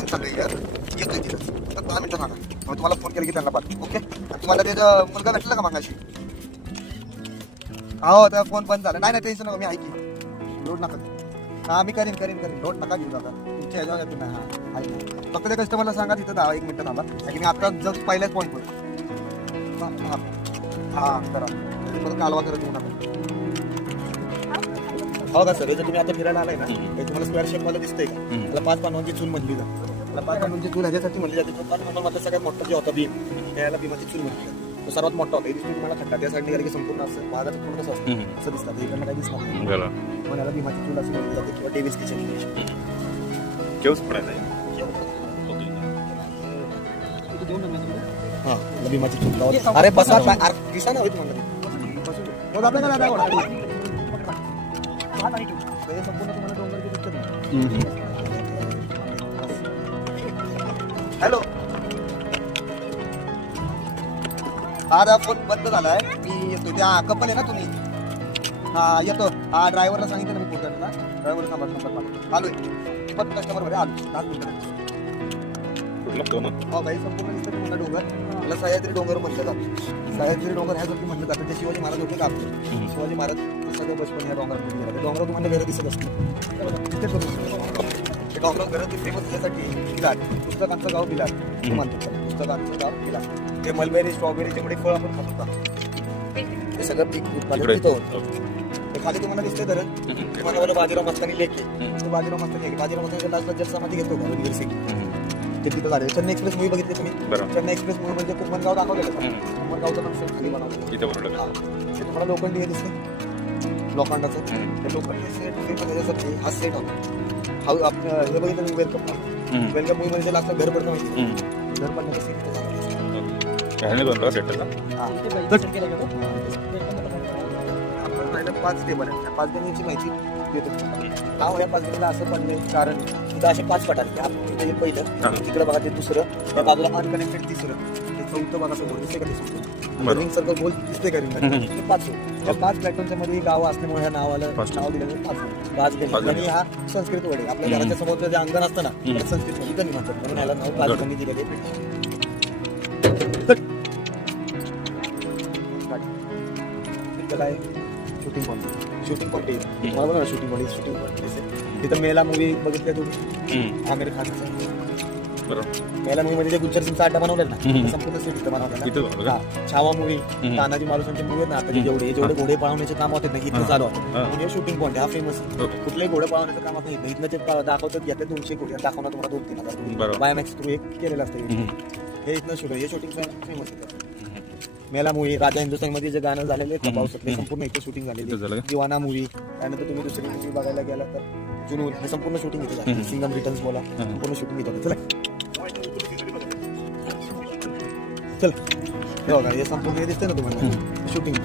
मी चाललोय येतोय तिथं तर 10 मिनिटं थांबा. मग तुम्हाला फोन केला की त्यांना पाठव. ओके. तुम्हाला त्याचा मुलगा भेटला का मागाशी? हो त्या फोन बंद झाला. नाही टेन्शन नका, मी ऐकी लोड नका. हा मी करीन लोड नका घेऊ दादा. तुमच्या ह्याच्यावर येतो ना. हा ऐक फक्त त्या कस्टमरला सांगा तिथं 1 मिनिटं थांबा. कारण मी आता जस्ट पहिल्याच पॉईंटवर हा करा. परत कालवा करत येऊ नका. हो का सर, जर तुम्ही आता फिरायला आलाय ना तुम्हाला स्क्वेअर शेप मध्ये दिसतंय का? त्याला 5 पानांची चूल म्हणली जाते. त्याला 5 पानांची चूल ह्याच्यासाठी म्हणली जाते. 5 पानांमध्ये सगळ्यात मोठा जे होता भीम, त्याला भीमाची चूल म्हणली जाते. तो सर्वात मोठा होता. इथे तुम्हाला खड्डा त्या साईडने गेला की संपूर्ण असं भागाचं पूर्ण कसं असतं असं दिसतं. इकडनं काही दिसणार नाही. मग याला भीमाची चूल असं म्हणली जाते किंवा डेव्हिस किचन. केव्हाच पडायला हा भीमाची चूल. अरे बसा दिसा ना होईल म्हणलं संपूर्ण तुम्हाला डोंगर दिसत नाही. हॅलो, हा फोन बंद झालाय. मी येतो. त्या कंपनी आहे ना तुम्ही? हा येतो. हा ड्रायव्हरला सांगितलं ना मी पोहोचायला. ड्रायव्हर नंबर आलोय. पण कस्टमर मध्ये आलो 10 मिनिटं. हो भाई संपूर्ण दिसतं तुम्हाला डोंगर. मला सह्याद्री डोंगर म्हटलं जातं. सह्याद्री डोंगर ह्यासाठी म्हटलं जातं. ते शिवाजी महाराज होते का आपले? शिवाजी महाराज सगळं बचपन ह्या डोंगरामध्ये गेलं. डोंगरात तुम्हाला घरं दिसत असतं. ते डोंगरात घरं फेमस त्यासाठी बिलाट, पुस्तकांचं गाव बिलाट म्हणतात. पुस्तकांचं गाव बिलाट. ते मलबेरी स्ट्रॉबेरी जेवढे फळ आपण खात होता ते सगळं पीक उत्पादन तिथं होतं. ते खाली तुम्हाला दिसतंय धरण. तुम्हाला बाजीराव मस्तानी लेक आहे. तो बाजीराव मस्तानी आहे. बाजीराव मस्तानी लास्टला जलसमाधी घेतो रणवीर सिंग. ते तिथं झाले. चेन्नई एक्सप्रेस मूवी बघितली तुम्ही? चेन्नई एक्सप्रेस मूवी म्हणजे कुंभनगाव दाखवलेलं का? कुंभनगावचं पण सेट खाली बनवलं. ते तुम्हाला लोखंडी हे दिसतं लोखंडाचं. ते लोखंडी सेट त्याच्यासाठी हा सेट होता. हा आपलं हे बघितलं वेलकम मूवी मध्ये लागतं घर पडतं माहिती. घर पडण्याचं सेट आपण 5 टेबल आहेत. 5 जणांची माहिती देतो. नाव या 5 जणांना असं पडलंय कारण तिथं असे 5 पट आहेत. हे पहिलं, तिकडे बघा ते दुसरं, त्या बाजूला अनकनेक्टेड तिसरं, ते चौथं बघा समोर दिसते का? ते रिंग सर्कल गोल दिसते का? रिंग 5. या 5 प्लॅटफॉर्मच्या मध्ये गावं असल्यामुळे ह्या नावाला नाव दिलं 5 आणि हा संस्कृत वडे. आपल्या घराच्या समोरचं जे अंगण असतं ना त्याला संस्कृत मध्ये गणी म्हणतात. म्हणून याला नाव 5 गणी दिलेले. काय शूटिंग पॉईंट मला बघा शूटिंग पॉईंट तिथं मेला मूवी बघितल्या तुम्ही? आमिर खानचा मेला मूवी मध्ये जे गुलजार सिंगचा अड्डा बनवलेला ना संपूर्ण सेट इथं बनवलेला. छावा मूवी, तानाजी मालुसरांची मूवी आहेत ना आता जेवढे घोडे पळवण्याचे काम होते ना इथं चालू होतं. म्हणजे शूटिंग पॉईंट हा फेमस. कुठलेही घोडे पळवण्याचं काम होतं इथं ते दाखवतात. घेतले 200 घोडे दाखवणार तुम्हाला 2-3 बायोमॅक्स थ्रू एक केलेलं असतं. हे इथनं शूटिंग हे शूटिंग फेमस आहे. मेला मूवी, राजा हिंदुस्तान मध्ये जे गाणं झालेले पावसातले संपूर्ण इथे शूटिंग झालेली. दिवाना मूवी, त्यानंतर तुम्ही दुसरी मूवी बघायला गेला तर जुनून, हे संपूर्ण शूटिंग इथे झालं. सिंगम रिटर्न्स बोला संपूर्ण शूटिंग इथे होतं. चल हे बघा हे संपूर्ण हे दिसते ना तुम्हाला शूटिंग.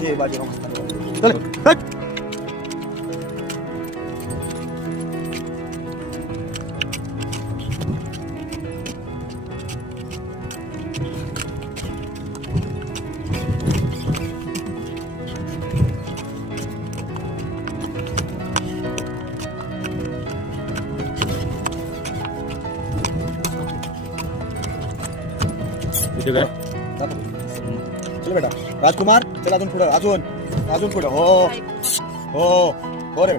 हे बाजीराव मस्तानी. चल चल बेटा राजकुमार, चल अजून पुढं, अजून पुढं. हो हो हो रे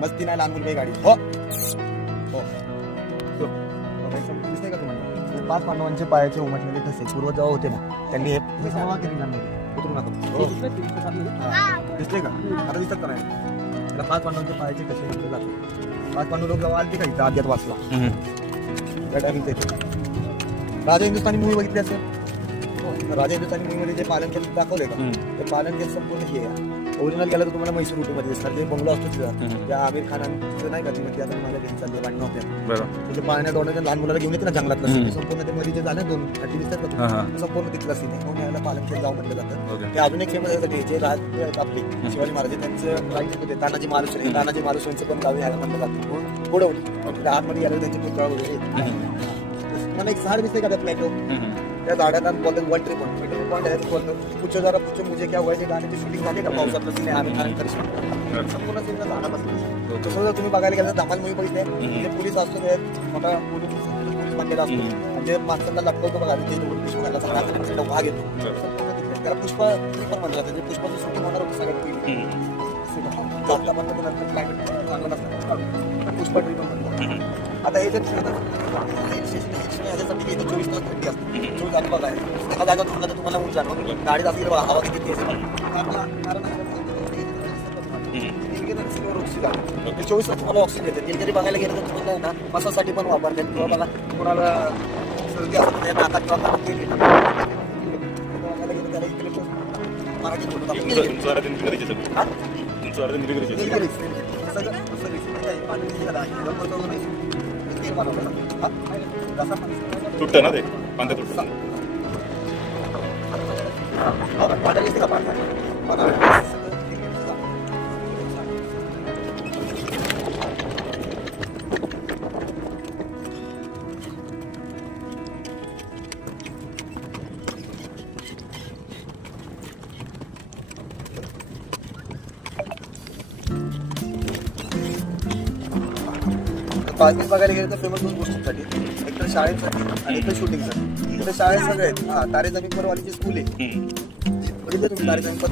मस्ती नाही लहान मुलगी गाडी. हो हो दिसते का तुम्हाला? 5 पांडवांचे पायाचे उमटलेले ठसे पूर्वज जेव्हा होते ना त्यांनी हे उतरून दिसले का? आता दिसत का नाही? त्याला 5 पांडवांचे पायाचे ठसे म्हटले जातात. 5 पांडव लोक जेव्हा आले का इथं आद्यात वाचला त्या टायमिंग. राजा हिंदुस्तानी मूवी बघितली असेल? राजा हिंदुस्तानी मूवीमध्ये जे पालन केलं दाखवले का ते पालन केलं संपूर्ण हे ओरिजिनल गेलं तर तुम्हाला मैसूर उटीमध्ये दिसणार. जे बंगलो असतो तिथं त्या आमिर खानाचं नाही का ती मध्ये आता माझ्या घेऊन चालले वाटणं होत्या ते पाण्यात ओढण्याच्या लहान मुलाला घेऊन येते ना जंगलातलं संपूर्ण ते मध्ये जे झालं 2 अटी दिसतात का संपूर्ण तिथलं सीन आहे. म्हणून याला पालन केलं जाऊ म्हटलं जातं. ते अजून एक फेमस आहे जे राज आपले शिवाजी महाराज त्यांचं राईट होते तानाजी मालुसरे. तानाजी मालुसरेंचं पण गाव यायला म्हटलं जातं. पुढे होती आतमध्ये यायला त्यांचे पुतळा वगैरे. मला एक झाड दिसते का त्या प्लॅटो त्या झाडाला बोलतात 1 ट्रिप पॉईंट आहे. बोलतात पुढच्या जरा पुढचे मुझे क्या हुआ जे गाण्याची शूटिंग झाली का पावसातलं सीन आहे आमिर खान संपूर्ण सीन झाडापासून तसं जर तुम्ही बघायला गेलं तर धमाल मूवी बघितले ते पोलीस असतो ते मोठा पोलीस बनलेला असतो म्हणजे माणसांना लपवतो बघा ते पुष्पा घायला सगळ्या भाग येतो त्याला पुष्पा पण म्हणलं जातं पुष्पाचं शूटिंग होणार होतं सगळ्यात पुष्पा ट्री पण म्हणतात आता हे जर ह्याच्यासाठी 24 तास थंडी असते 24 तास बघा एका जागा तुम्हाला ऊन जाणवत गाडीत असली बघा हवा किती तेज आहे. कारण 24 तास तुम्हाला ऑक्सिजन देतात निलगिरी बघायला गेलं तर तुम्हाला ना मसासाठी पण वापरतात किंवा बघा कोणाला सर्दी असत नाकात किंवा कानात तेल येतं. बघायला गेलं त्याला इकडे मराठीत बोलतात आपण निलगिरी. तुमचं अर्ध निलगिरीचे सगळं. हा? तुमचं अर्ध निलगिरीचे. निलगिरीच. सगळं काय पाणी निघालं आहे. रंगवतो नाही. तेल बनवलं ना. हा? रसा पण. तुटतं ना ते पांढरे तुटतं. बघा, पांढरं दिसतं का पांढरं? बघा, सगळं निलगिरीचं झाड. बातमी बघायला गेलं तर फेमस दोन गोष्टींसाठी एक तर शाळेसाठी आणि एक तर शूटिंगसाठी तर शाळेत सगळे आहेत हा तारे जमीन पर वालीची स्कूल आहे बघितलं तुम्ही तारे जमीन पर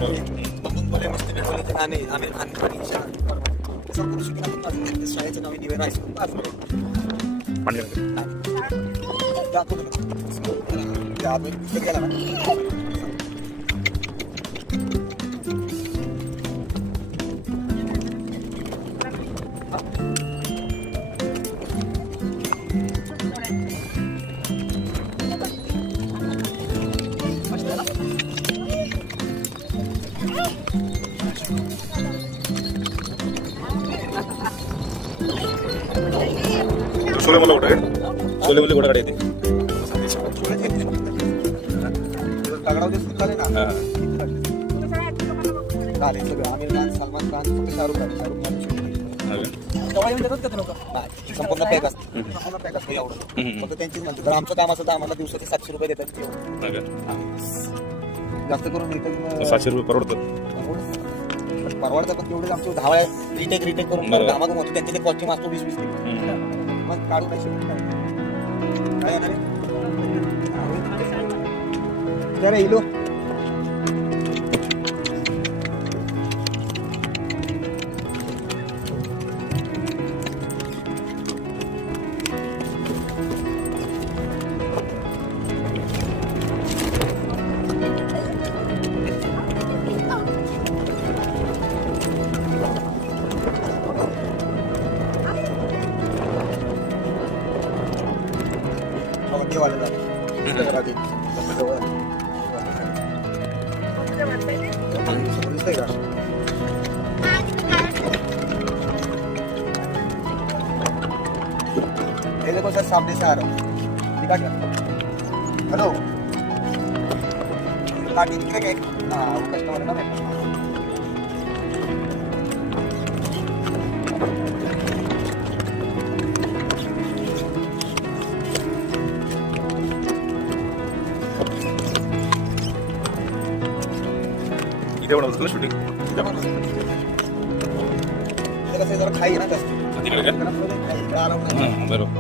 वाले मस्ती पेटवले गाणे आमिर खान आणि संपूर्ण शूटिंग आपण पाहिलं ते शाळेचं नाव निवेदन हायस्कूल पाहिलं पांढरे. गेला ना शोले मला कुठे शोले मध्ये कुठे गाडी येते. तगडाव दिसत झाले ना हा. झाले सगळं आमिर खान सलमान खान फक्त शाहरुख खान हा का? तेव्हा येऊन देतात का ते लोक नाही संपूर्ण पॅक असतं संपूर्ण पॅक असतं एवढं फक्त त्यांचीच म्हणते जर आमचं काम असं तर आम्हाला दिवसाचे 700 रुपये देतात ते हा का? जास्त करून इथं 700 रुपये परवडतात. परवडतं पण तेवढेच आमचे 10 वेळा रिटेक करून बरोबर. कामातून होतो त्यांचे ते कॉस्टिंग असतो 20 मग काढून नाही शिकून काय येणार आहे जरा इलो वाले झाले दिसतंय का हे देखो सर सामने से आ रहा हूँ दिखा क्या हेलो गाड़ी निकले गए हाँ वो कस्टमर है ना मेरे इथे बनवत होतं ना शूटिंग. कसं जरा खाई ना जास्त तिकडे का? आराम नाही हा, बरोबर.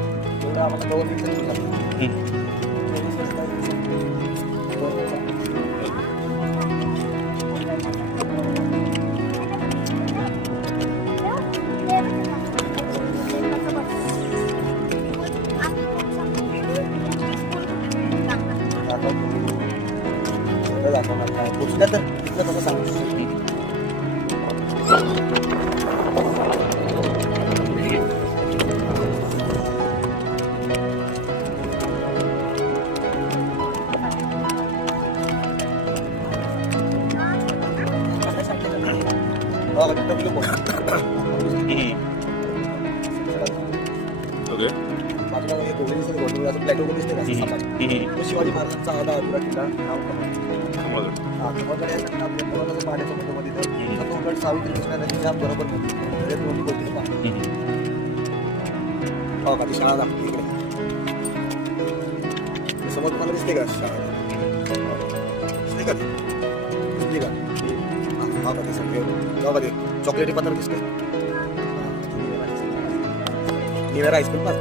एवढं आम्हाला 2 मिनिटं झाली. दाखवणार नाही पोचल्या तर तिथलं कसं सांगू ओके. प्लॅटो पण दिसते का तो शिवाजी महाराजांचा आधा अधुरा किल्ला समजलं. पाण्याच्या मध्ये सावित्री कृष्णा नदीच्या बरोबर दोन्ही गोष्टी हो का ती शाळा दाखवली इकडे समोर तुम्हाला दिसते का शाळा दिसते का दिसली का हा का ते सगळे बघा ते चॉकलेटी पत्र दिसते निवेरा हायस्कूल पास.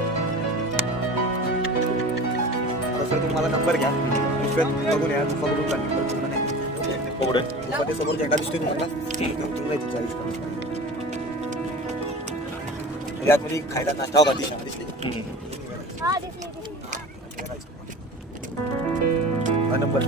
आता सर तुम्ही मला नंबर घ्या, गुफेत बघून या, गुफा बघून चालली तर तुम्हाला नाही. पुढे गुफा ते समोर झेंडा दिसतोय तुम्हाला, तिथून जायचं 40 यातमध्ये खायला नाश्ता होता दिशा दिसली. हा दिसली. हा नंबर